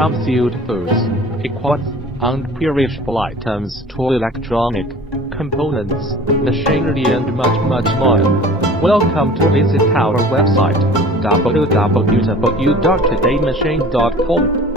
from sealed foods, equipment, and perishable items to electronic components, machinery and much more. Welcome to visit our website www.todaymachine.com.